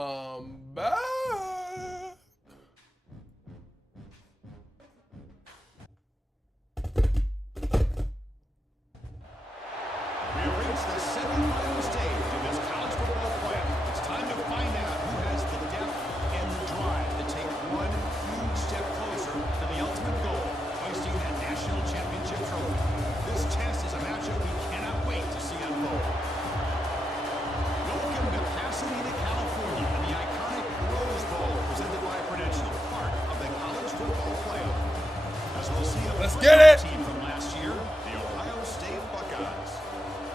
Back. We have reached the semifinal stage of this college football playoff. It's time to find out who has the depth and the drive to take one huge step closer to the ultimate goal, hoisting that national championship trophy. This test is a matchup we cannot wait to see unfold. Welcome to Pasadena, California, and the iconic Rose Bowl presented by Prudential, part of the college football playoff. As we'll see a Let's get it. team from last year, the Ohio State Buckeyes,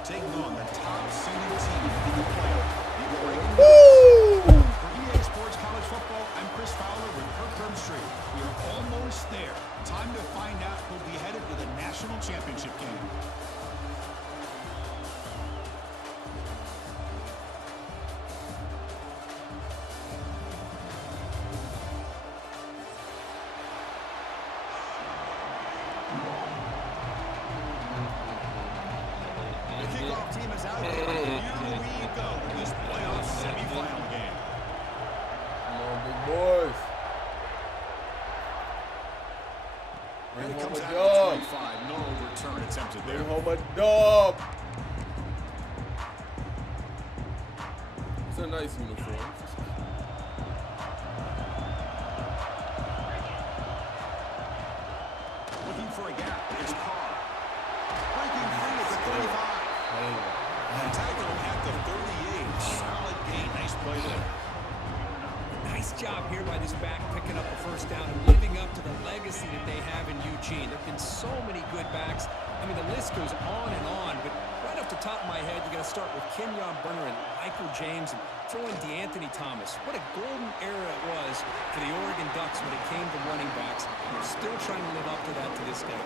taking on the top-seeded team in the playoff, the Oregon Ducks. For EA Sports College Football, I'm Chris Fowler with Kirk Herbstreit. We are almost there. Time to find out who'll be headed to the national championship game. The kickoff team is out here. Here we go in this playoff semifinal game. Come on, big boys. And Bring it home comes a out dub. to 25. No overturn attempted there. Bring home a dub. It's a nice uniform. Looking for a gap. It's Carr. Breaking free at the 35. And tackle at the 38. Solid gain. Nice play there. Nice job here by this back, picking up a first down and living up to the legacy that they have in Eugene. There have been so many good backs. I mean, the list goes on and on, but right off the top of my head, you got to start with Kenyon Burner and Michael James and throw in DeAnthony Thomas. What a golden era it was for the Oregon Ducks when it came to running backs. They're still trying to live up to that to this day.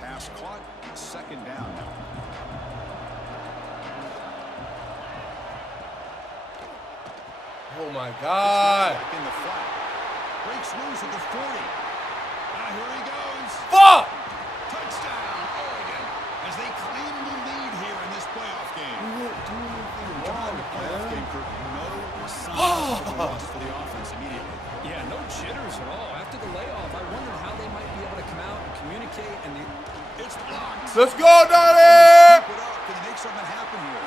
Pass caught. Second down now. Oh my God. Back in the flat. Breaks loose at the 40. Here he goes. Fuck. Touchdown, Oregon, as they claim the lead here in this playoff game. You won't do anything wrong, Playoff man. game, Kirk. No sign of a loss for the offense immediately. Yeah, no jitters at all. After the layoff, I wondered how they might be able to come out and communicate. And It's blocked. Let's go, Donnie. Keep it up. Can he make something happen here?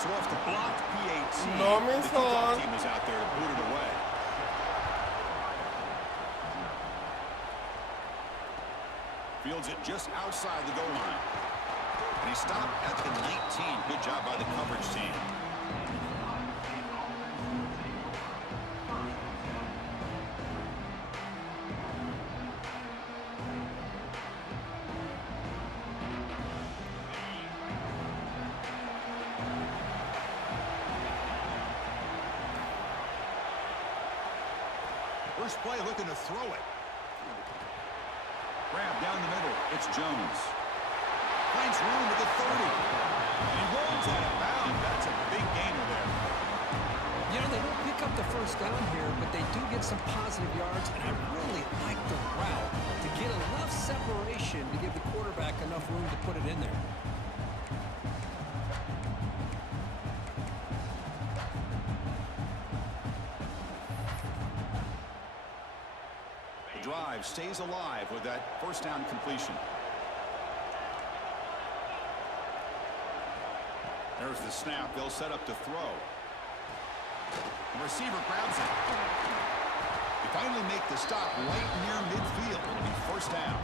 So off the blocked PAT, No, Miss the kickoff Hahn. team is out there to boot it away. Fields it just outside the goal line. And he stopped at the 19. Good job by the coverage team. First play looking to throw it. Grab down the middle. It's Jones. Finds room at the 30. And he rolls out of bounds. That's a big gainer there. you know, they don't pick up the first down here, but they do get some positive yards, and I really like the route to get enough separation to give the quarterback enough room to put it in there. The drive stays alive with that first down completion. There's the snap. They'll set up to throw. The receiver grabs it. They finally make the stop right near midfield. It'll be first down.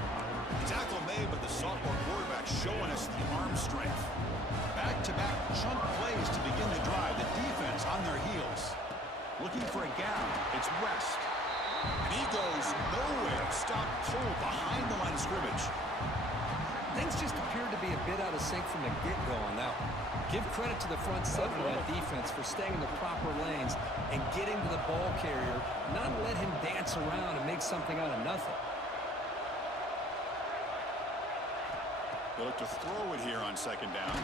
Tackle made, but the sophomore quarterback showing us the arm strength. Back-to-back chunk plays to begin the drive. The defense on their heels. Looking for a gap. It's West. And he goes nowhere. Stop cold behind the line of scrimmage. Things just appeared to be a bit out of sync from the get-go on that one. Give credit to the front seven of that defense for staying in the proper lanes and getting to the ball carrier, not let him dance around and make something out of nothing. They look to throw it here on second down.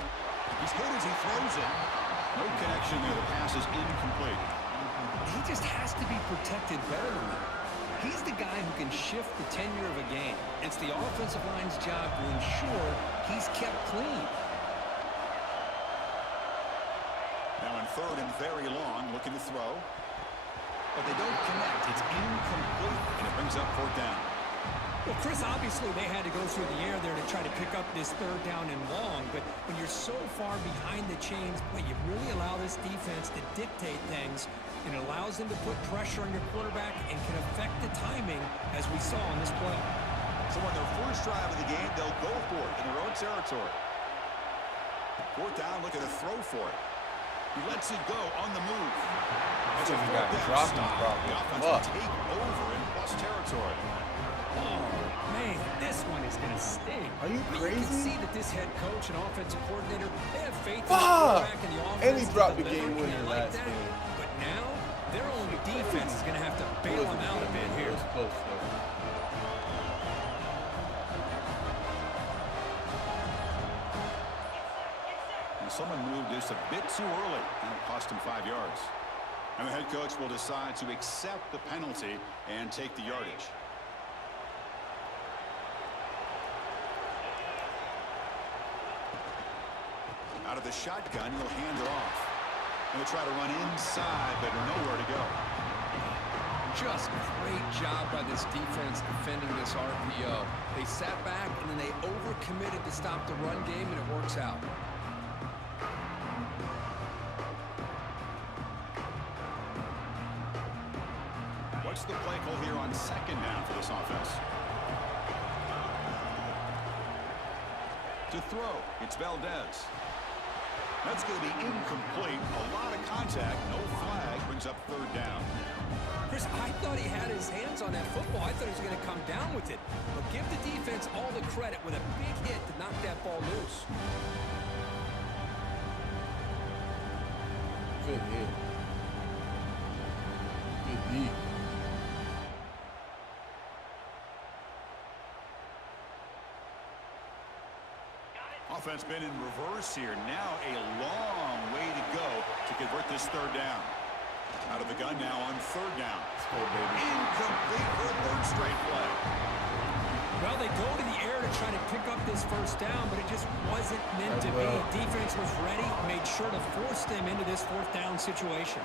He's hit as he throws it. No connection there. The pass is incomplete. He just has to be protected better than that. He's the guy who can shift the tenure of a game. It's the offensive line's job to ensure he's kept clean. Now in third and very long, looking to throw. But they don't connect. It's incomplete, and it brings up fourth down. Well, Chris, obviously they had to go through the air there to try to pick up this third down and long, but when you're so far behind the chains, boy, you really allow this defense to dictate things, and it allows them to put pressure on your quarterback and can affect the timing, as we saw on this play. So on their first drive of the game, they'll go for it in their own territory. Fourth down, looking to throw for it. He lets it go on the move. It's a He fourth got down dropped stop. probably. The offense Fuck. will take over in plus territory. Oh, man, this one is going to sting. Are you I mean, crazy? You can see that this head coach and offensive coordinator, they have faith in the Fuck! quarterback and the offense. And he dropped to the deliver, game and winner they like last that. game. But now, their own defense is going to have to bail them out a bit here. It was close, though. Someone moved this a bit too early, and it cost him 5 yards. And the head coach will decide to accept the penalty and take the yardage. Out of the shotgun, he'll hand it off. And he'll try to run inside, but nowhere to go. Just great job by this defense defending this RPO. They sat back, and then they overcommitted to stop the run game, and it works out. What's the play call here on second down for this offense? To throw, it's Valdez. That's going to be incomplete. A lot of contact, no flag, brings up third down. Chris, I thought he had his hands on that football. I thought he was going to come down with it. But give the defense all the credit with a big hit to knock that ball loose. Good hit. Good hit. Offense been in reverse here. Now a long way to go to convert this third down. Out of the gun now on third down. Let's go, baby. Incomplete for a third straight play. Well, they go to the air to try to pick up this first down, but it just wasn't meant to be. Defense was ready, made sure to force them into this fourth down situation.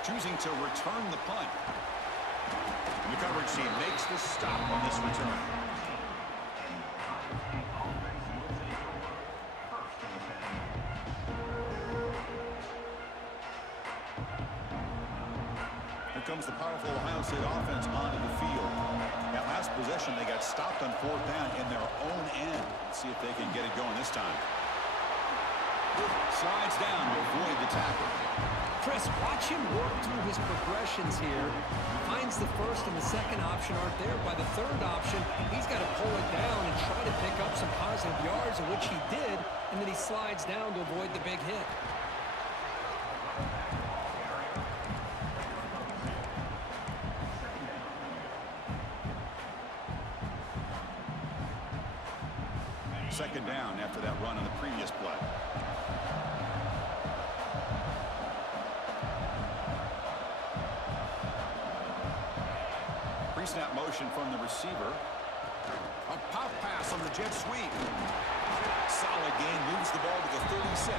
Choosing to return the punt. And the coverage team makes the stop on this return. Here comes the powerful Ohio State offense onto the field. That last possession, they got stopped on fourth down in their own end. Let's see if they can get it going this time. Slides down to avoid the tackle. Chris, watch him work through his progressions here. Finds the first and the second option aren't there. By the third option, he's got to pull it down and try to pick up some positive yards, of which he did, and then he slides down to avoid the big hit. Second down after that run on the previous play. Pre-snap motion from the receiver. A pop pass on the jet sweep. Solid gain, moves the ball to the 36.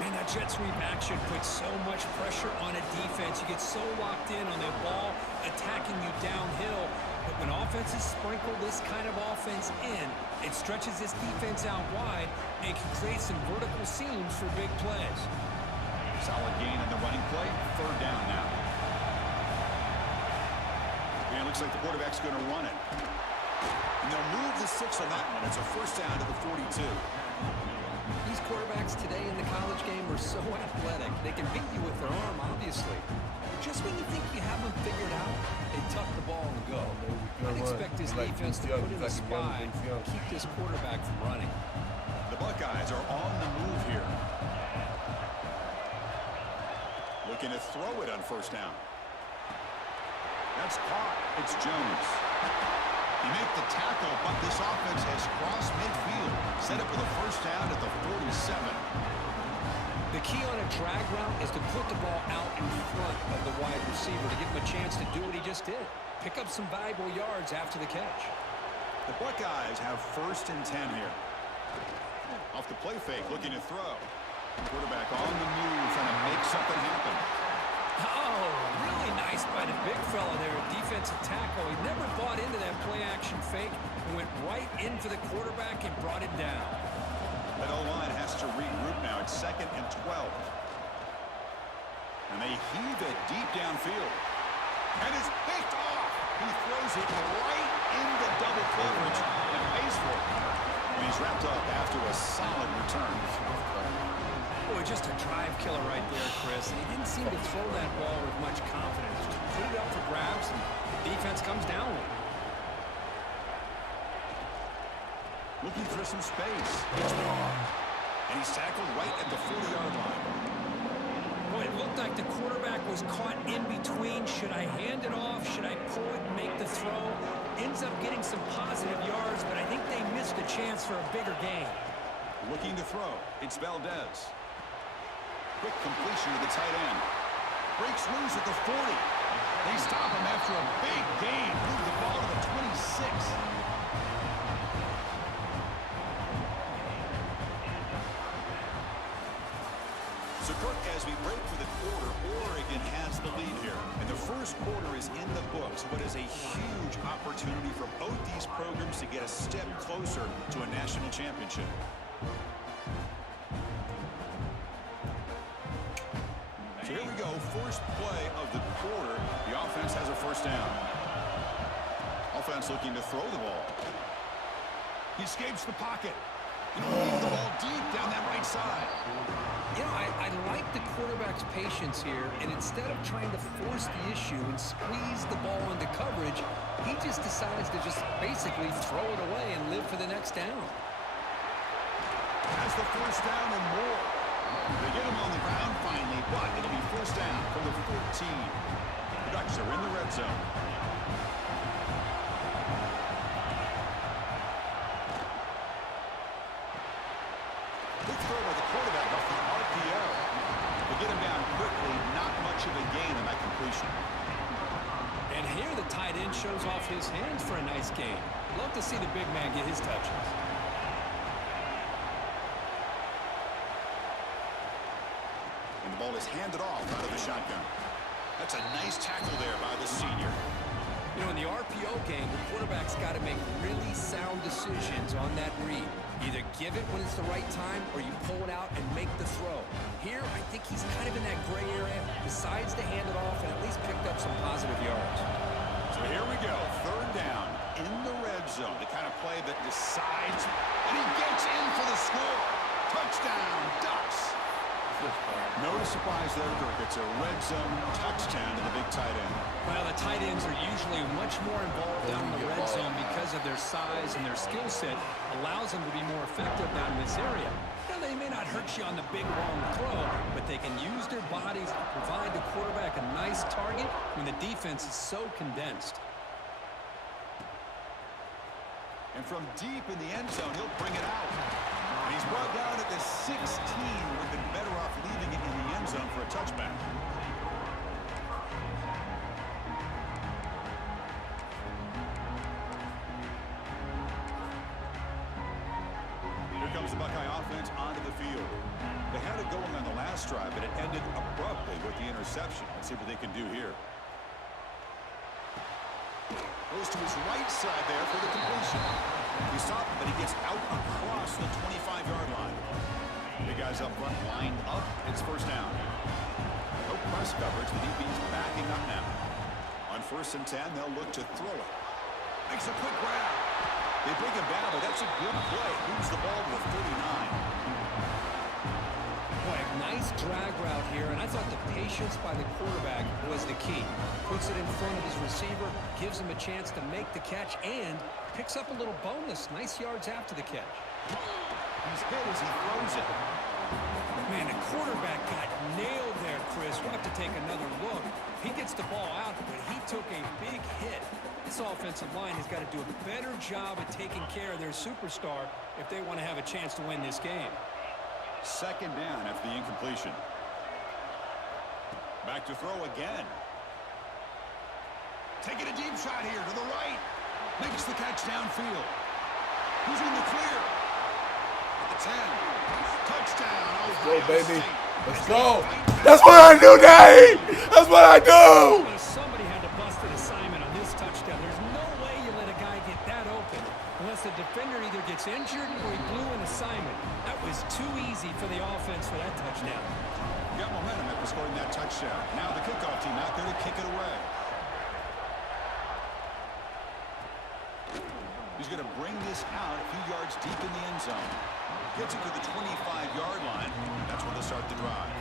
Man, that jet sweep action puts so much pressure on a defense. You get so locked in on the ball attacking you downhill. But when offenses sprinkle this kind of offense in, it stretches this defense out wide and can create some vertical seams for big plays. Solid gain in the running play. Third down now. And it looks like the quarterback's going to run it. And they'll move the 6 on that one. It's a first down to the 42. These quarterbacks today in the college game are so athletic. They can beat you with their arm, obviously. Just when you think you have them figured out, they tuck the ball and go. I'd expect this defense to put in a spy and keep this quarterback from running. The Buckeyes are on the move here. Looking to throw it on first down. That's caught. It's Jones. You make the tackle, but this offense has crossed midfield. Set up with a first down at the 47. The key on a drag route is to put the ball out in front of the wide receiver to give him a chance to do what he just did. Pick up some valuable yards after the catch. The Buckeyes have 1st and 10 here. Off the play fake, looking to throw. Quarterback on the move, trying to make something happen. Oh, really nice by the big fella there, defensive tackle. He never bought into that play-action fake and went right in for the quarterback and brought him down. That O-line has to regroup now. It's 2nd and 12. And they heave it deep downfield. And it's picked off. He throws it right into double coverage and pays for it. And he's wrapped up after a solid return. Boy, just a drive killer right there, Chris. And he didn't seem to throw that ball with much confidence. Just put it up for grabs, and the defense comes down with it. Looking for some space. And he's tackled right at the 40-yard line. Boy, it looked like the quarterback was caught in between. Should I hand it off? Should I pull it and make the throw? Ends up getting some positive yards, but I think they missed a chance for a bigger gain. Looking to throw. It's Valdez. Quick completion to the tight end. Breaks loose at the 40. They stop him after a big gain. Move the ball to the 26. So, Kirk, as we break for the quarter, Oregon has the lead here. And the first quarter is in the books. What is a huge opportunity for both these programs to get a step closer to a national championship. So here we go, first play of the quarter. The offense has a first down. Offense looking to throw the ball. He escapes the pocket. And leaves the ball deep down that right side. You know, I like the quarterback's patience here, and instead of trying to force the issue and squeeze the ball into coverage, he just decides to just basically throw it away and live for the next down. Has the first down and more. They get him on the ground finally, but it'll be first down from the 14. The Ducks are in the red zone. Good throw by the quarterback off the RPO. They get him down quickly, not much of a gain on that completion. And here the tight end shows off his hands for a nice game. Love to see the big man get his touches. And the ball is handed off out of the shotgun. That's a nice tackle there by the senior. You know, in the RPO game, the quarterback's got to make really sound decisions on that read. Either give it when it's the right time, or you pull it out and make the throw. Here, I think he's kind of in that gray area, decides to hand it off, and at least picked up some positive yards. So here we go, third down in the red zone, the kind of play that decides, and he gets in for the score. Touchdown, Ducks. No surprise there, Kirk. It's a red zone touchdown to the big tight end. Well, the tight ends are usually much more involved down in the red zone because of their size, and their skill set allows them to be more effective down in this area. Now, they may not hurt you on the big, long throw, but they can use their bodies to provide the quarterback a nice target when the defense is so condensed. And from deep in the end zone, he'll bring it out. And he's brought down at the 16. Would have been better off leaving it in the end zone for a touchback. Here comes the Buckeye offense onto the field. They had it going on the last drive, but it ended abruptly with the interception. Let's see what they can do here. Goes to his right side there for the completion. He's up, but he gets out across the 25-yard line. The guys up front lined up. It's first down. No press coverage. The DB's backing up now. On 1st and 10, they'll look to throw it. Makes a quick grab. They bring him down, but that's a good play. Moves the ball to the 39. Boy, nice drag route here, and I thought the patience by the quarterback was the key. Puts it in front of his receiver, gives him a chance to make the catch, and picks up a little bonus. Nice yards after the catch. He's hit as he throws it. Man, the quarterback got nailed there, Chris. We'll have to take another look. He gets the ball out, but he took a big hit. This offensive line has got to do a better job at taking care of their superstar if they want to have a chance to win this game. Second down after the incompletion. Back to throw again. Taking a deep shot here to the right. Makes the catch downfield. Who's in the clear? At the 10. Touchdown. Let's go, baby. Let's go. That's what I do, Daddy. That's what I do. Somebody had to bust an assignment on this touchdown. There's no way you let a guy get that open unless the defender either gets injured or he blew an assignment. That was too easy for the offense for that touchdown. Got momentum after scoring that touchdown. Now the kickoff team out there to kick it away. He's going to bring this out a few yards deep in the end zone. Gets it to the 25-yard line. That's where they'll start the drive.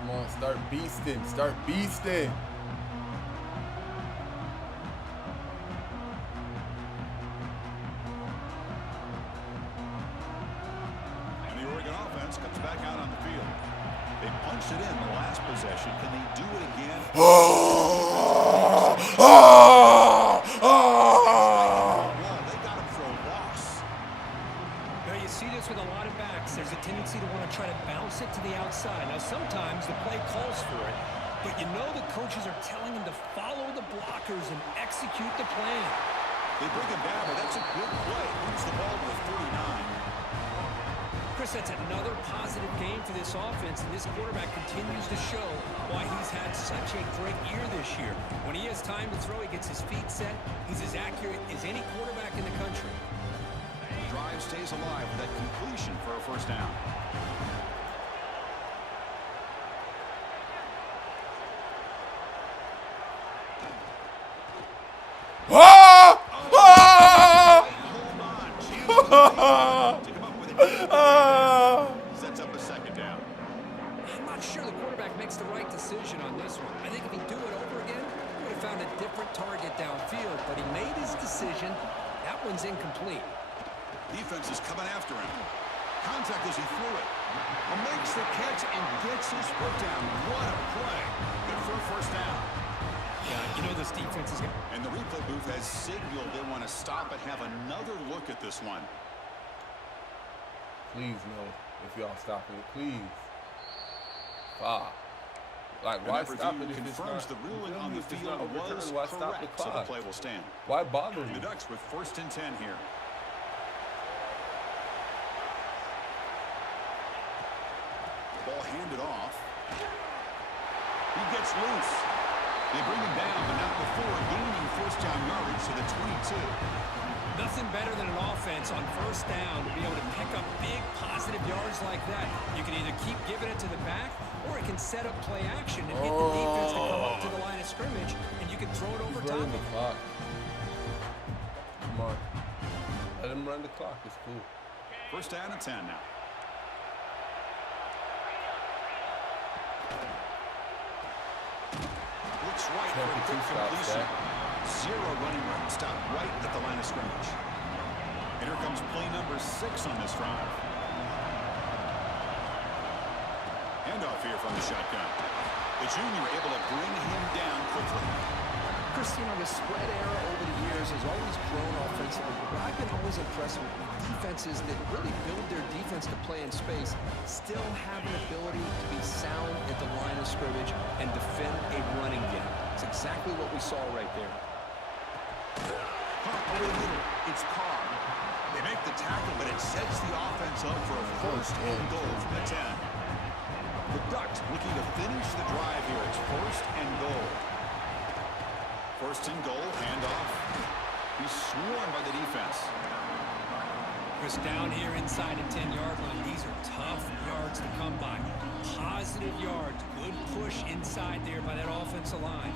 Come on, start beasting. Start beasting. And the Oregon offense comes back out on the field. They punched it in the last possession. Can they do it again? They got him for a loss. Now you see this with a lot of backs. There's a tendency to want to try to bounce it to the outside. Now sometimes the play calls for it, but you know the coaches are telling him to follow the blockers and execute the plan. They bring him down, but that's a good play. Moves the ball to the 39. Chris, that's another positive game for this offense, and this quarterback continues to show why he's had such a great year this year. When he has time to throw, he gets his feet set. He's as accurate as any quarterback in the country. Drive stays alive with that completion for a first down. Ah! Sets up a second down. I'm not sure the quarterback makes the right decision on this one. I think if he'd do it over again, he would have found a different target downfield, but he made his decision. That one's incomplete. Defense is coming after him. Contact as he threw it. Makes the catch and gets his foot down. What a play. Good for a first down. Yeah, you know this defense is going to... And the replay booth has signaled they want to stop and have another look at this one. Please, no. If y'all stopping it, please. Ah. Like, why stop it if it's confirms not, the ruling on the if it's field not overturned, was why stop the correct, so the clock? play will stand. Why bother The you? Ducks with 1st and 10 here. Ball handed off. He gets loose. They bring him down, but not before gaining first down yardage to the 22. Nothing better than an offense on first down to be able to pick up big positive yards like that. You can either keep giving it to the back, or it can set up play action and get the defense to come up to the line of scrimmage, and you can throw it over top of Running the them. clock. Come on. Let him run the clock. It's cool. First down and 10 now. Looks right for a quick completion. Zero running room. Stop right at the line of scrimmage. And here comes play number 6 on this drive. Handoff here from the shotgun. The junior able to bring him down quickly. Christine, the spread era over the years has always grown offensively, but I've been always impressed with defenses that really build their defense to play in space, still have an ability to be sound at the line of scrimmage and defend a running game. It's exactly what we saw right there. Over the middle, it's Carr. They make the tackle, but it sets the offense up for a first and goal from the 10. The Ducks looking to finish the drive here. It's 1st and goal. 1st and goal, handoff. He's swarmed by the defense. Chris, down here inside the 10-yard line, these are tough yards to come by. Positive yards, good push inside there by that offensive line.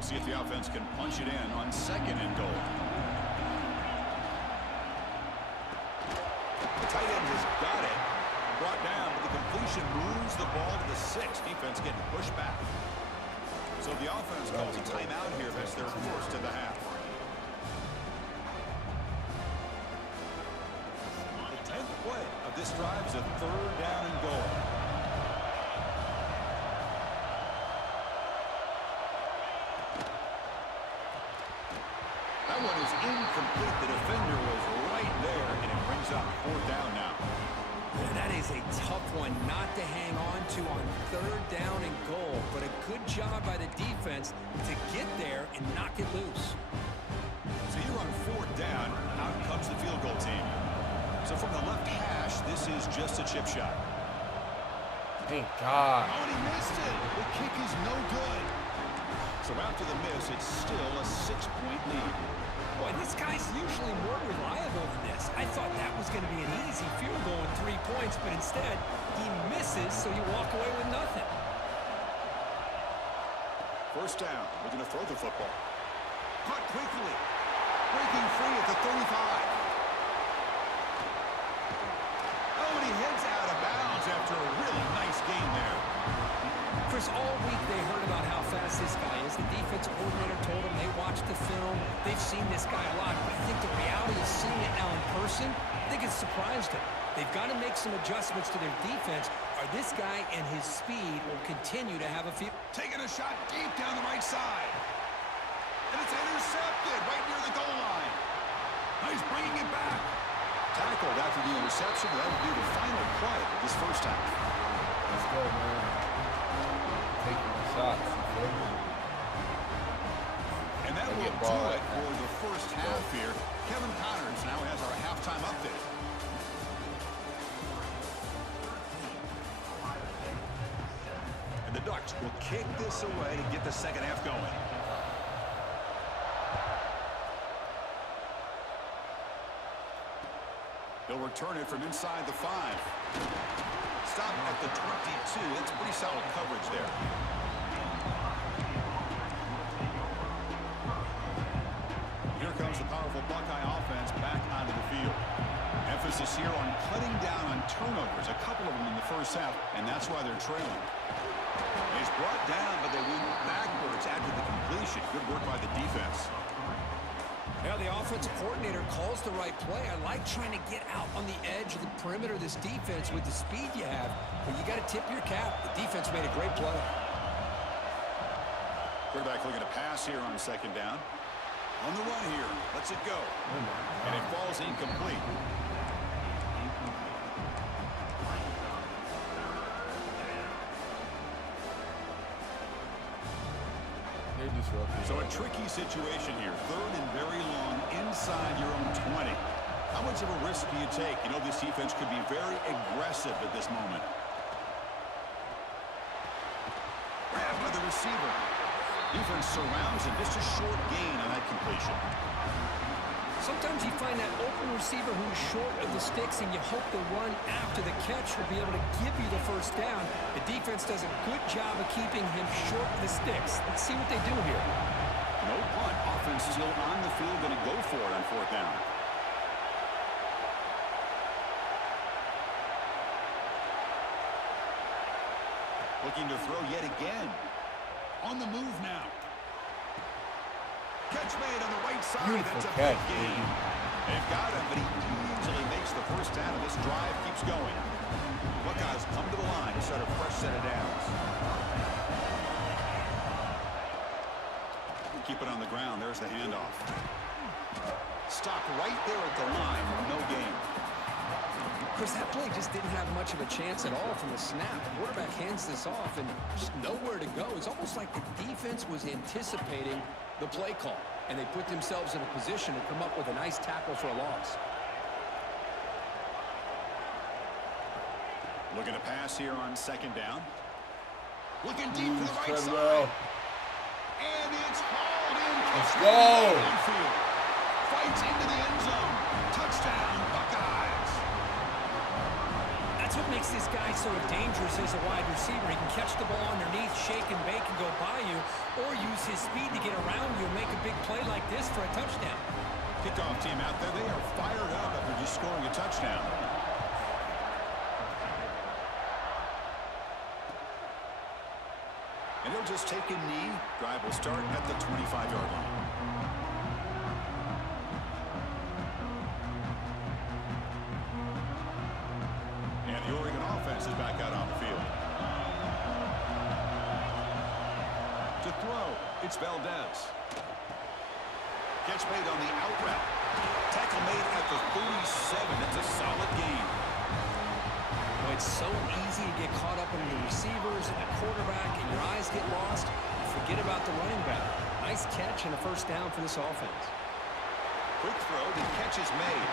See if the offense can punch it in on 2nd and goal. The tight end has got it. Brought down, but the completion moves the ball to the 6. Defense getting pushed back. So the offense calls a timeout here. That's their first of the half. The 10th play of this drive is a 3rd down and goal. That one is incomplete. The defender was right there, and it brings up 4th down now. That is a tough one not to hang on to on 3rd down and goal, but a good job by the defense to get there and knock it loose. So you're on 4th down. Out comes the field goal team. So from the left hash, this is just a chip shot. Thank God. Oh, and he missed it. The kick is no good. So after the miss, it's still a 6-point lead. Boy, this guy's usually more reliable than this. I thought that was going to be an easy field goal in 3 points, but instead, he misses, so you walk away with nothing. First down. Looking to throw the football. Caught quickly. Breaking free at the 35. Oh, and he heads out of bounds after a really nice game there. Chris, all week they heard about how fast this guy is. The defensive coordinator told them they watched the film. They've seen this guy a lot, but I think the reality of seeing it now in person, I think it's surprised them. They've got to make some adjustments to their defense, or this guy and his speed will continue to have a few. Taking a shot deep down the right side. And it's intercepted right near the goal line. Now he's bringing it back. Tackled after the interception. That will be the final play of this first half. Let's go, man. Taking the shots. And that will do it for the first half here. Kevin Connors now has our halftime update. And the Ducks will kick this away to get the second half going. They'll return it from inside the 5. Stop at the 22. That's pretty solid coverage there. Here comes the powerful Buckeye offense back onto the field. Emphasis here on cutting down on turnovers, a couple of them in the first half, and that's why they're trailing. He's brought down, but they went backwards after the completion. Good work by the defense. Yeah, the offensive coordinator calls the right play. I like trying to get out on the edge of the perimeter of this defense with the speed you have, but you got to tip your cap. The defense made a great play. Quarterback looking to pass here on 2nd down. On the run here. Lets it go. And it falls incomplete. So a tricky situation here. 3rd and very long inside your own 20. How much of a risk do you take? You know, this defense could be very aggressive at this moment. Grabbed by the receiver. Defense surrounds him. Just a short gain on that completion. Sometimes you find that open receiver who's short of the sticks, and you hope the run after the catch will be able to give you the first down. The defense does a good job of keeping him short of the sticks. Let's see what they do here. No punt. Offense still on the field, going to go for it on 4th down. Looking to throw yet again. On the move now. Catch made on the right side. Beautiful That's a catch, big gain. They've got him, but he easily makes the first down, and this drive keeps going. Buckeyes come to the line to start a fresh set of downs. Keep it on the ground. There's the handoff. Stop right there at the line. No gain. Chris, that play just didn't have much of a chance at all from the snap. The quarterback hands this off and just nowhere to go. It's almost like the defense was anticipating the play call, and they put themselves in a position to come up with a nice tackle for a loss. Looking to pass here on 2nd down. Looking deep to the right Treadwell. side. And it's hauled in. Let's go. Downfield. Fights into the end zone. Touchdown, Buckeyes. That's what makes this guy so dangerous as a wide receiver. He can catch the ball underneath, shake and bake, and go by you, or use his speed to get around you and make a big play like this for a touchdown. Kickoff team out there. They are fired up after just scoring a touchdown. And he'll just take a knee. Drive will start at the 25-yard line. And the Oregon offense is back out on the field. To throw, it's Valdez. Catch made on the out route. Tackle made at the 37. That's a solid gain. Well, it's so easy to get caught up in the receivers and the quarterback, and your eyes get lost. You forget about the running back. Nice catch and a first down for this offense. Quick throw, the catch is made.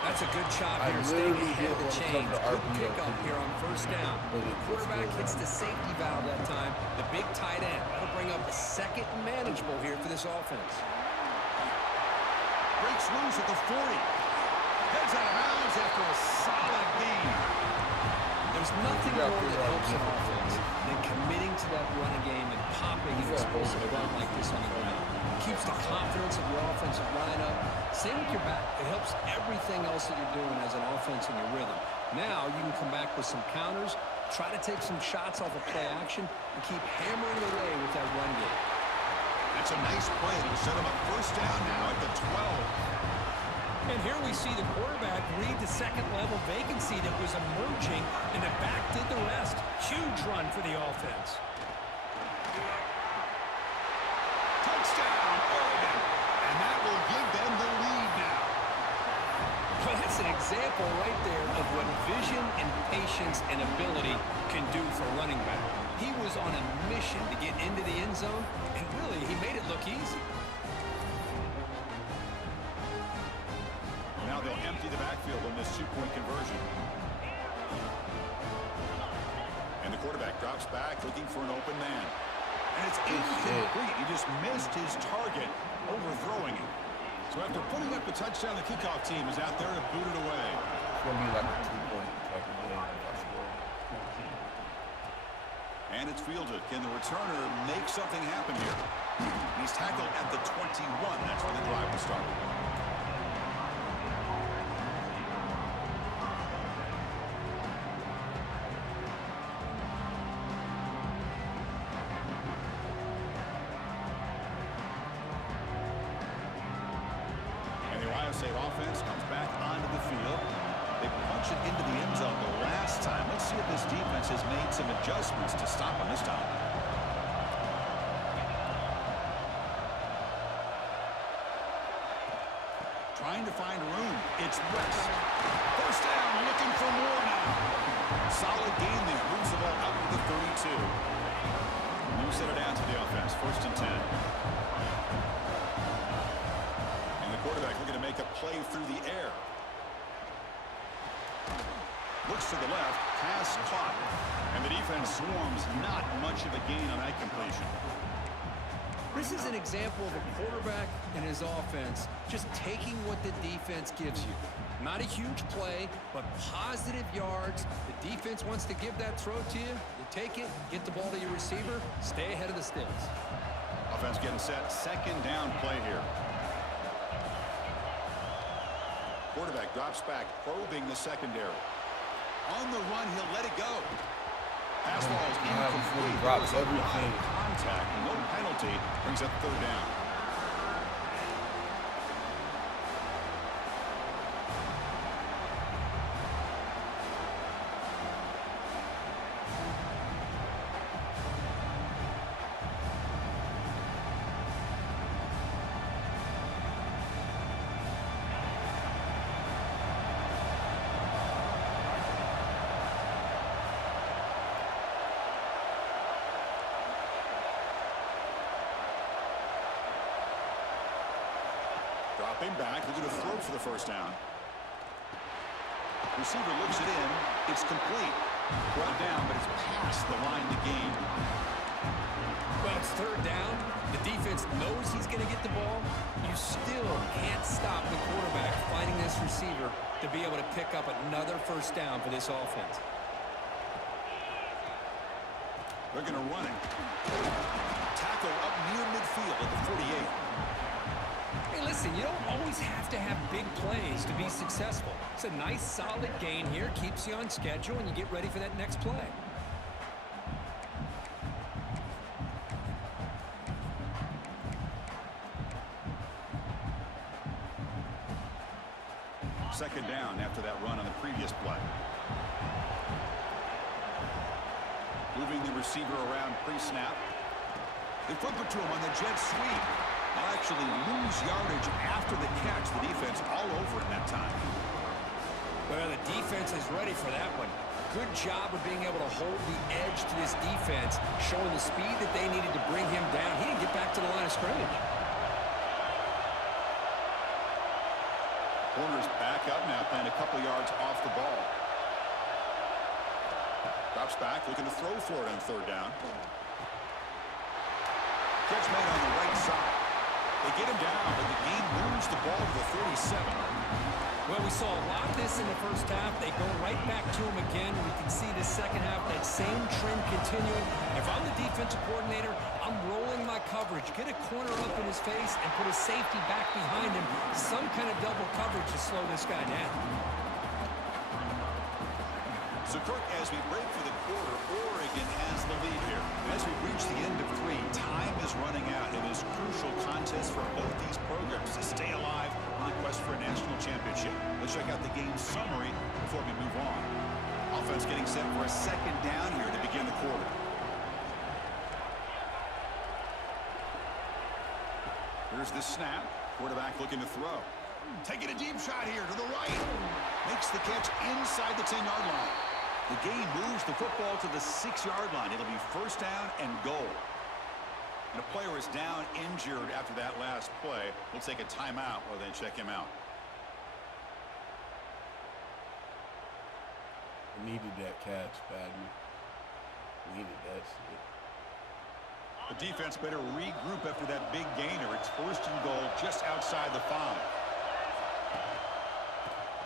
That's a good chop I here, staying literally ahead of the didn't chains. want to cover Good the pickup RPO. here on first down. But The it's quarterback still hits there. the safety valve that time. The big tight end. That'll bring up a second and manageable here for this offense. Breaks loose at the 40. Heads out of bounds after a solid gain. There's nothing Yeah, more that yeah, helps an yeah. offense than committing to that running game and popping an explosive run like this on the ground. Keeps the confidence of your offensive lineup. Same with your back. It helps everything else that you're doing as an offense in your rhythm. Now you can come back with some counters, try to take some shots off of play action, and keep hammering away with that run game. That's a nice play to set him up first down now at the 12. And here we see the quarterback read the second-level vacancy that was emerging, and the back did the rest. Huge run for the offense. Touchdown, Oregon. And that will give them the lead now. Well, that's an example right there of what vision and patience and ability can do for a running back. He was on a mission to get into the end zone, and really, he made it look easy. Now they'll empty the backfield on this two-point conversion. And the quarterback drops back looking for an open man. And it's incomplete. He just missed his target, overthrowing it. So after putting up the touchdown, the kickoff team is out there to boot it away. It's going to be like a 2-point type of game. And it's fielded. Can the returner make something happen here? He's tackled at the 21. That's where the drive will start. And the Ohio State offense comes back onto the field. They punch it into the end zone the last time. Let's see if this defense has made some adjustments to stop them this time. Trying to find room. It's West. First down, looking for more now. Solid gain there. Moves the ball out to the 32. New set it down to the offense. First and 10. And the quarterback looking to make a play through the air. Looks to the left, pass caught. And the defense swarms, not much of a gain on that completion. This is an example of a quarterback and his offense just taking what the defense gives you. Not a huge play, but positive yards. The defense wants to give that throw to you. You take it, get the ball to your receiver, stay ahead of the sticks. Offense getting set, second down play here. Quarterback drops back, probing the secondary. On the run, he'll let it go. Pass ball is incomplete. Drops There was a lot everything. of contact, no penalty, brings up third down. Dropping back, looking to throw for the first down. Receiver looks it in. It's complete. Brought down, but it's past the line to gain. Well, it's third down. The defense knows he's going to get the ball. You still can't stop the quarterback finding this receiver to be able to pick up another first down for this offense. They're going to run it. Tackle up near midfield at the 48. Hey, listen, you don't always have to have big plays to be successful. It's a nice, solid gain here. Keeps you on schedule, and you get ready for that next play. play. Moving the receiver around pre-snap. They flip it to him on the jet sweep. They'll actually lose yardage after the catch. The defense all over it that time. Well, the defense is ready for that one. Good job of being able to hold the edge to this defense, showing the speed that they needed to bring him down. He didn't get back to the line of scrimmage. Corner's back up now, playing a couple yards off the ball. Drops back, looking to throw for it on third down. Catch made on the right side. They get him down, but the game moves the ball to the 37. Well, we saw a lot of this in the first half. They go right back to him again. We can see the second half, that same trend continuing. If I'm the defensive coordinator, I'm rolling my coverage. Get a corner up in his face and put a safety back behind him. Some kind of double coverage to slow this guy down. So, Kirk, as we break for the quarter, Oregon has the lead here. As we reach the end of 3, time is running out. It is a crucial contest for both these programs to stay alive in the quest for a national championship. Let's check out the game summary before we move on. Offense getting set for a second down here to begin the quarter. Here's the snap. Quarterback looking to throw. Taking a deep shot here to the right. Makes the catch inside the 10-yard line. The game moves the football to the 6-yard line. It'll be first down and goal. And a player is down injured after that last play. We'll take a timeout while they check him out. Needed that catch badly. Needed that shit. The defense better regroup after that big gainer. It's first and goal just outside the 5.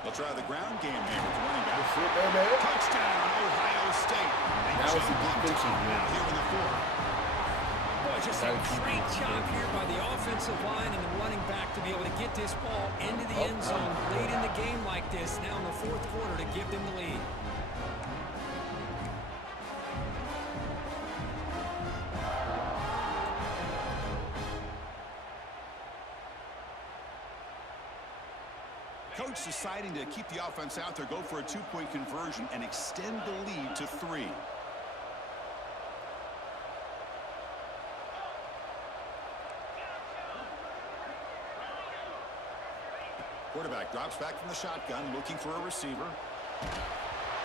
They'll try the ground game here with running back. Shit, man. Touchdown, Ohio State. Now it's a defensive win. Here in the 4th. Boy, just a great job here by the offensive line and the running back to be able to get this ball into the end zone late in the game like this, now in the 4th quarter, to give them the lead. Coach deciding to keep the offense out there, go for a 2-point conversion, and extend the lead to 3. Quarterback drops back from the shotgun, looking for a receiver.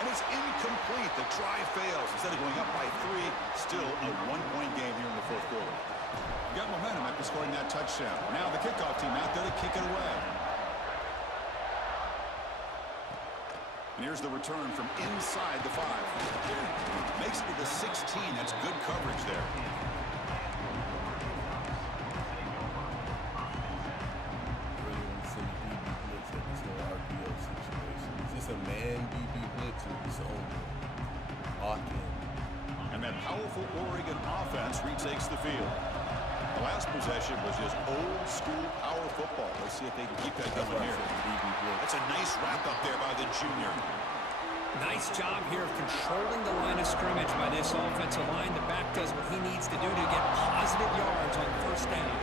And it's incomplete. The try fails. Instead of going up by 3, still a 1-point game here in the 4th quarter. Got momentum after scoring that touchdown. Now the kickoff team out there to kick it away. And here's the return from inside the 5. Makes it to the 16. That's good coverage there. Really want to send a DB blitz at this whole RPO situation. Is this a man DB blitz or is it Hawkins? And that powerful Oregon offense retakes the field. The last possession was just old school power football. Let's see if they can keep that going here. That's a nice wrap up there by the junior. Nice job here of controlling the line of scrimmage by this offensive line. The back does what he needs to do to get positive yards on first down.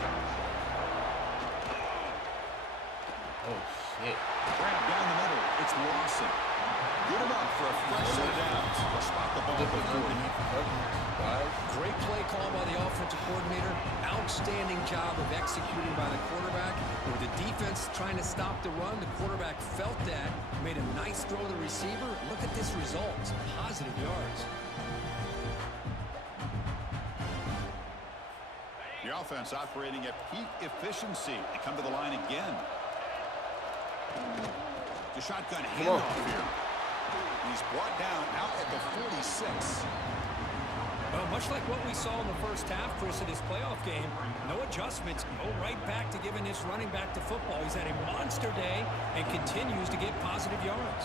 Oh, shit. Grab down the middle. It's Lawson. Good enough for a fresh set of downs. They'll spot the ball for 30. Great play call by the offensive coordinator. Outstanding job of executing by the quarterback. With the defense trying to stop the run, the quarterback felt that, made a nice throw to the receiver. Look at this result. Some positive yards. The offense operating at peak efficiency. They come to the line again. The shotgun handoff here. He's brought down out at the 46. Well, much like what we saw in the first half, Chris, in his playoff game, no adjustments, go right back to giving this running back to football. He's had a monster day and continues to get positive yards.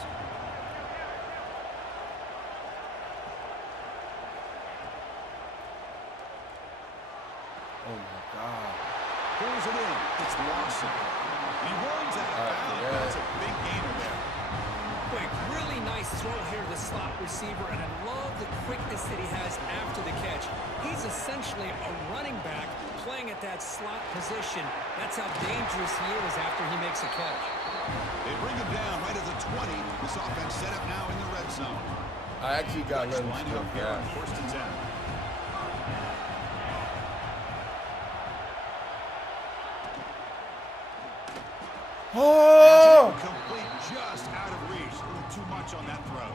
Oh, my God. Pulls it in. It's Lawson. He runs out of bounds. That's a big gainer there. Quick, really nice throw here to the slot receiver, and I love the quickness that he has after the catch. He's essentially a running back playing at that slot position. That's how dangerous he is after he makes a catch. They bring him down right at the 20. This offense set up now in the red zone. I actually got let him Lining up here on 1st and 10. Oh! Complete, just out of reach. A little too much on that throw.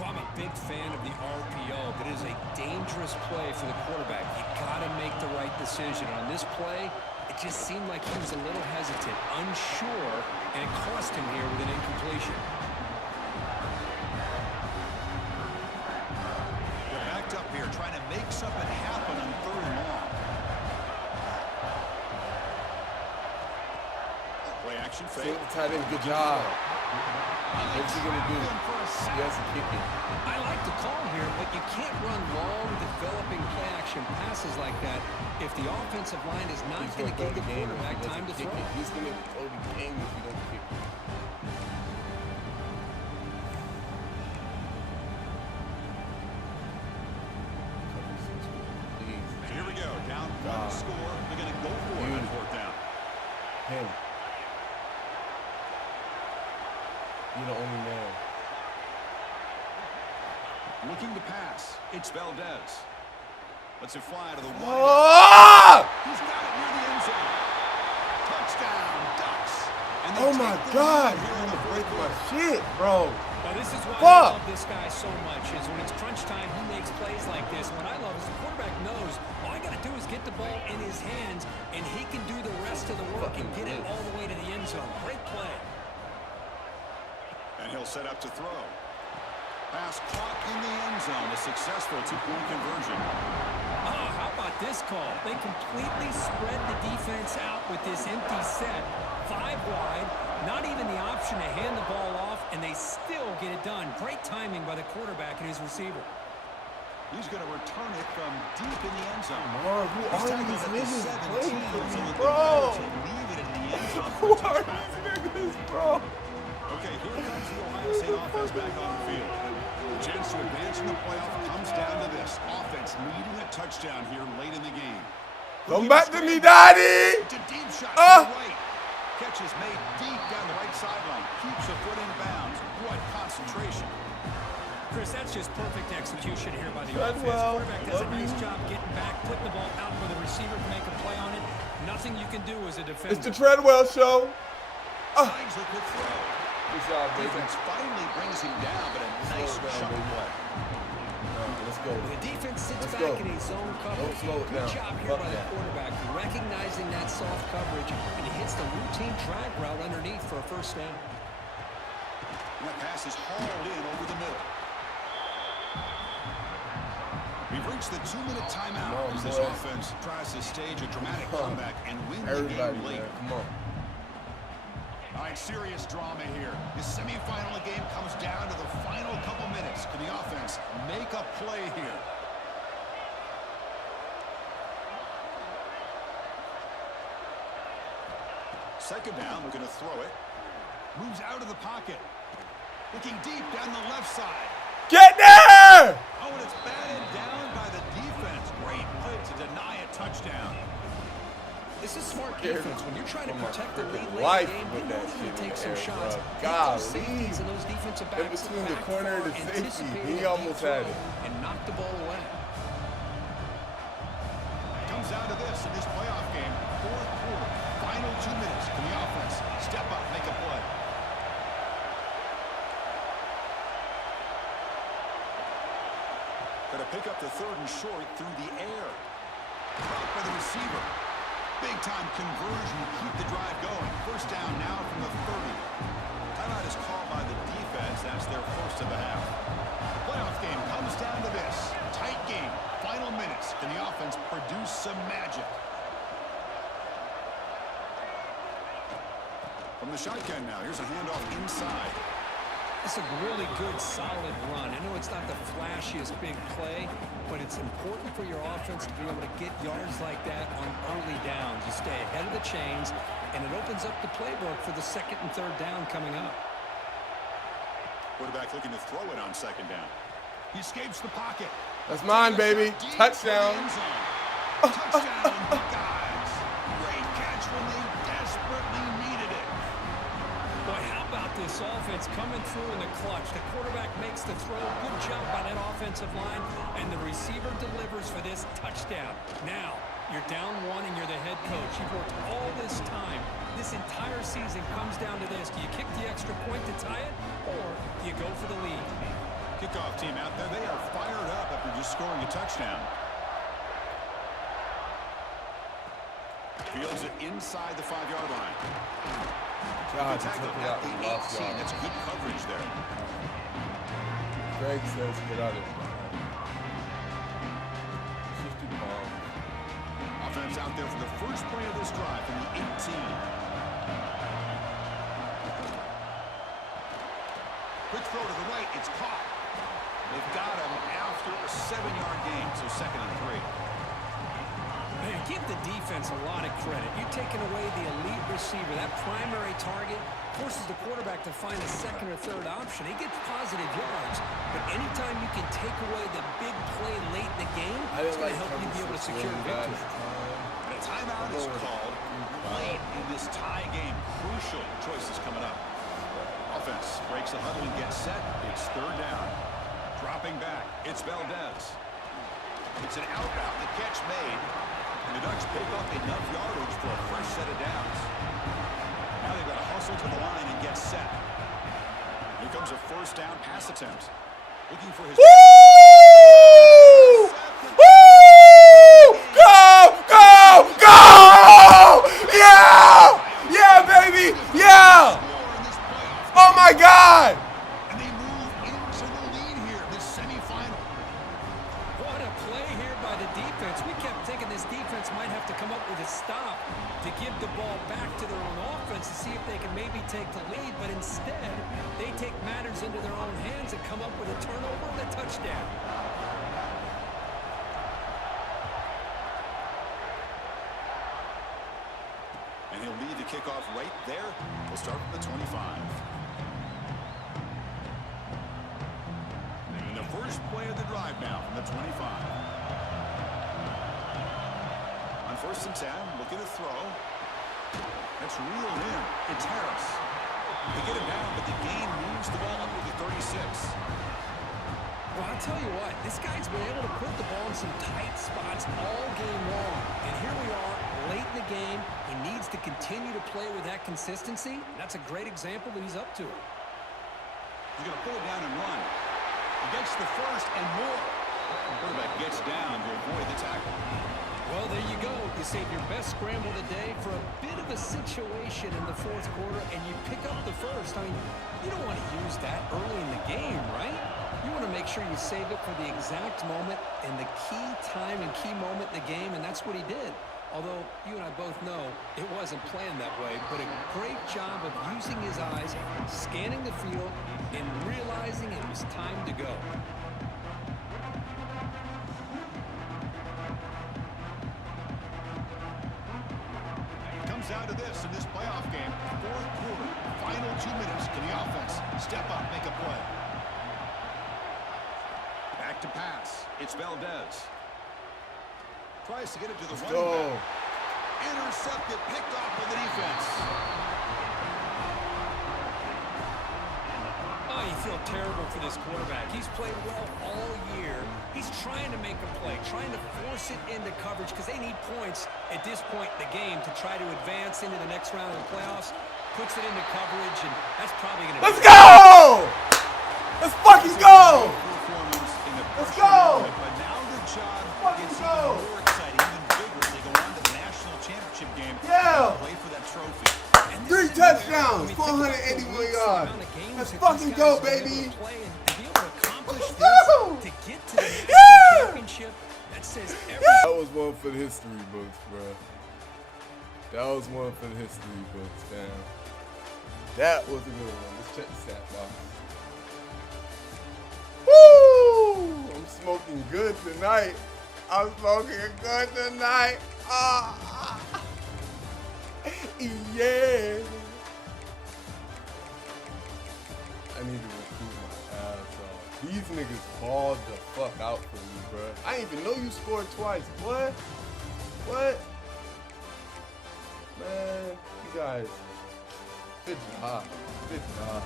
Well, I'm a big fan of the RPO, but it is a dangerous play for the quarterback. You got to make the right decision. On this play, it just seemed like he was a little hesitant, unsure, and it cost him here with an incompletion. They're backed up here, trying to make something happen on 3rd and long. Play action fake. Tight end, good job. What's he gonna do? He has to kick it. I like the call here, but you can't run long, developing play-action passes like that if the offensive line is not going to give the quarterback time to throw. He's going to throw the game if you don't kick it. So here we go, down one score. They're going to go for it on 4th down. Him. You're the only man. Looking to pass. It's Valdez. Lets it fly to the wide. Oh! He's got it near the end zone. Touchdown, Ducks. And they Oh take my the God! lead here You're in the gonna break fourth my quarter. shit, bro. Now, this is why I Fuck! love this guy so much, is when it's crunch time, he makes plays like this. What I love is the quarterback knows all I got to do is get the ball in his hands, and he can do the rest of the work and get it all the way to the end zone. Great play. And he'll set up to throw. Pass caught in the end zone. A successful 2-point conversion. Oh, how about this call? They completely spread the defense out with this empty set. 5 wide, not even the option to hand the ball off, and they still get it done. Great timing by the quarterback and his receiver. He's going to return it from deep in the end zone. Bro, who are these niggas playing for me, So bro? leave it in the end zone Who for a are touchback. these niggas, bro? Okay, here comes the Ohio State offense back on the field. The chance to advance in the playoff comes down to this. Offense needing a touchdown here late in the game. Come back to me, daddy! It's a deep shot to the right. Catch is made deep down the right sideline. Keeps a foot in bounds. What concentration. Chris, that's just perfect execution here by the Treadwell, offense. Quarterback does a love nice you. job getting back, putting the ball out where the receiver can make a play on it. Nothing you can do as a defender. It's the Treadwell show. Finds the good throw. Good job, baby. Defense finally brings him down, but a nice Slow it down, shot baby. play. Let's go. The defense sits Let's back go. in a zone coverage. Don't slow it Good down. job here Fuck by the that. quarterback, recognizing that soft coverage, and he hits the routine drag route underneath for a 1st down. And that pass is hauled in over the middle. We've reached the 2-minute timeout Come on, as this boys. offense tries to stage a dramatic Come on. comeback and win the Everybody, game late. man. Come on. All right, serious drama here. The semifinal game comes down to the final couple minutes. Can the offense make a play here? Second down, looking to throw it. Moves out of the pocket. Looking deep down the left side. Get there! Oh, and it's batted down by the defense. Great play to deny a touchdown. This is smart Scared defense. When you're trying to for my protect the lead freaking late life in the game, with you know that you're going shit to take in some the air, shots. bro. Get those Golly. safeties and those defensive In backs between the back corner and far, the safety, anticipating he a deep almost had throw it. and knocked the ball away. Comes down to this in this playoff game. 4th quarter, final 2 minutes. Can the offense step up, make a play? Got to pick up the 3rd and short through the air. Caught by the receiver. Big-time conversion to keep the drive going. 1st down now from the 30. Timeout is called by the defense. That's their 1st of the half. The playoff game comes down to this. Tight game. Final minutes. Can the offense produce some magic? From the shotgun now. Here's a handoff inside. It's a really good, solid run. I know it's not the flashiest big play, but it's important for your offense to be able to get yards like that on early downs. You stay ahead of the chains, and it opens up the playbook for the 2nd and 3rd down coming up. Quarterback looking to throw it on 2nd down. He escapes the pocket. That's mine, baby. Deep Touchdown. for the end zone. Touchdown, Buckeyes. Great catch when they desperately needed it. this offense coming through in the clutch. The quarterback makes the throw. Good job by that offensive line. And the receiver delivers for this touchdown. Now, you're down one and you're the head coach. You've worked all this time. This entire season comes down to this. Do you kick the extra point to tie it, or do you go for the lead? Kickoff team out there. They are fired up after just scoring a touchdown. Fields it inside the 5-yard line. God, Tackle took it at out the and lost 18. y'all. That's good coverage there. Greg says get out of it. 50 pounds. Offense out there for the first play of this drive from the 18. Quick throw to the right. It's caught. They've got him after a 7-yard gain, so 2nd and 3. Man, give the defense a lot of credit. You're taking away the elite receiver. That primary target forces the quarterback to find a second or third option. He gets positive yards, but anytime you can take away the big play late in the game, it's going to help you be able to secure victory. And a timeout is called late in this tie game. Crucial choices coming up. Offense breaks the huddle and gets set. It's 3rd down. Dropping back, it's Valdez. It's an out route. The catch made. And the Ducks pick up enough yardage for a fresh set of downs. Now they've got to hustle to the line and get set. Here comes a 1st down pass attempt. Looking for his... Woo! Woo! Go! Go! Go! Yeah! Yeah, baby! Yeah! Oh my God! And they move into the lead here, this semifinal. What a play here by the defense. We kept thinking this defense might have to come up with a stop to give the ball back to their own offense to see if they can maybe take the lead, but instead, they take matters into their own hands and come up with a turnover and a touchdown. And he'll lead the kickoff right there. We'll start from the 25. And the first play of the drive now from the 25. On 1st and 10, looking to throw. That's reeled in. It's Harris. They get him down, but the gain moves the ball up to the 36. Well, I'll tell you what, this guy's been able to put the ball in some tight spots all game long. And here we are, late in the game. He needs to continue to play with that consistency. That's a great example that he's up to it. He's going to pull it down and run. He gets the first and more. The quarterback gets down to avoid the tackle. Well, there you go. You save your best scramble today for a bit of a situation in the 4th quarter, and you pick up the first. I mean, you don't want to use that early in the game, right? You want to make sure you save it for the exact moment and the key time and key moment in the game, and that's what he did. Although you and I both know it wasn't planned that way, but a great job of using his eyes, scanning the field, and realizing it was time to go. Comes down to this in this playoff game. 4th quarter, final 2 minutes. Can the offense step up, make a play? Back to pass. It's Valdez. Tries to get it to the running back. Intercepted, picked off by the defense. Oh, you feel terrible for this quarterback. He's played well all year. He's trying to make a play, trying to force it into coverage because they need points at this point in the game to try to advance into the next round of the playoffs. Puts it into coverage, and that's probably going to... Let's go! Let's fucking go! Let's go! But now the job gets even more exciting, even bigger. They go on to the national championship game. Yeah! Play for that trophy. 3 touchdowns, 481 yards. Let's fucking go, baby! Woo! To get to the national championship, that says everything. That was one for the history books, bro. That was one for the history books, fam. That was a good one. Let's check the stat box. Woo! I'm smoking good tonight. I'm smoking good tonight. Yeah. I need to recruit my ass off. These niggas balled the fuck out for me, bro. I didn't even know you scored twice. What? What? Man, you guys, good job. Good job.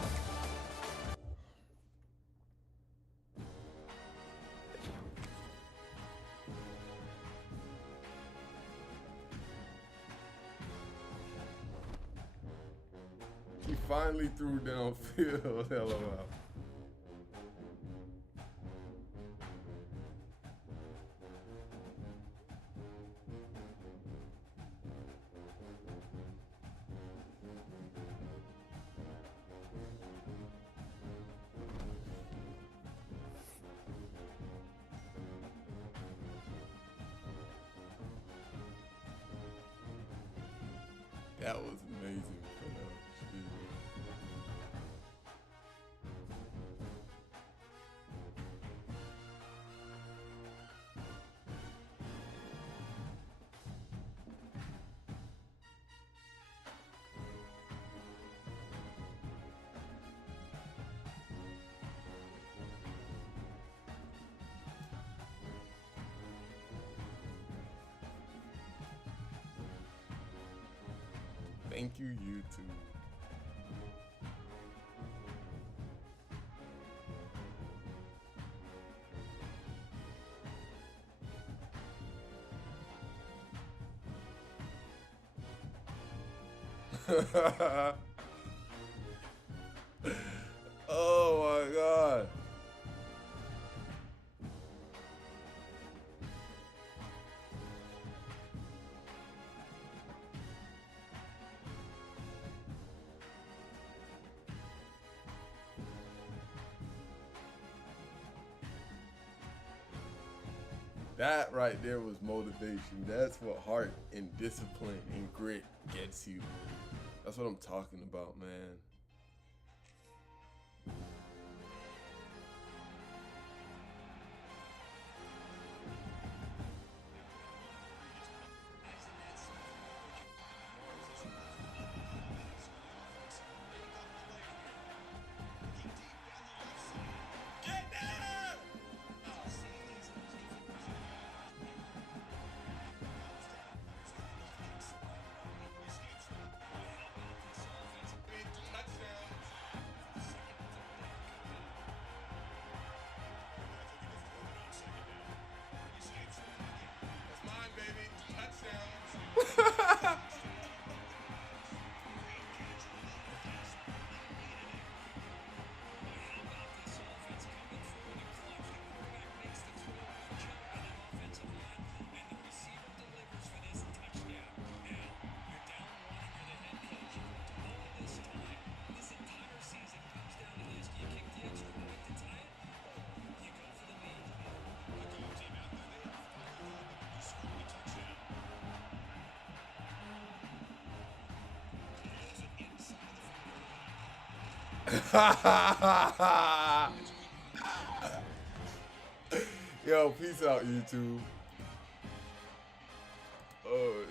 finally threw downfield. LOL. That was amazing. Thank you, YouTube. Oh my God. That right there was motivation. That's what heart and discipline and grit gets you. That's what I'm talking about, man. Yo, peace out, YouTube. Oh